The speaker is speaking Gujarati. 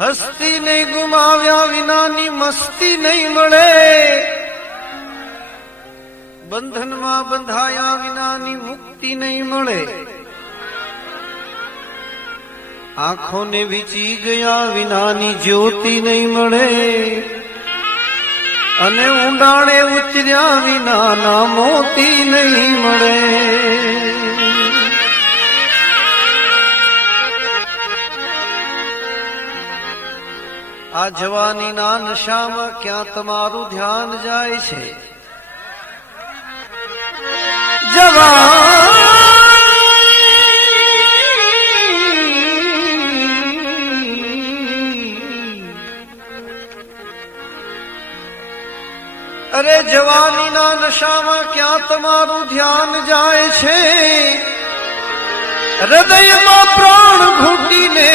હસ્તી નહીં ગુમાવ્યા વિનાની મસ્તી નહીં મળે, બંધનમાં બંધાયા વિનાની મુક્તિ નહીં મળે, આંખોને વીંચી ગયા વિનાની જ્યોતિ નહીં મળે, અને ઊંડાણે ઉતર્યા વિનાના મોતી નહીં મળે. આ જવાનીના નશામાં ક્યાં તમારું ધ્યાન જાય છે? અરે જવાનીના નશામાં ક્યાં તમારું ધ્યાન જાય છે? હૃદયમાં પ્રાણ ઘૂંટીને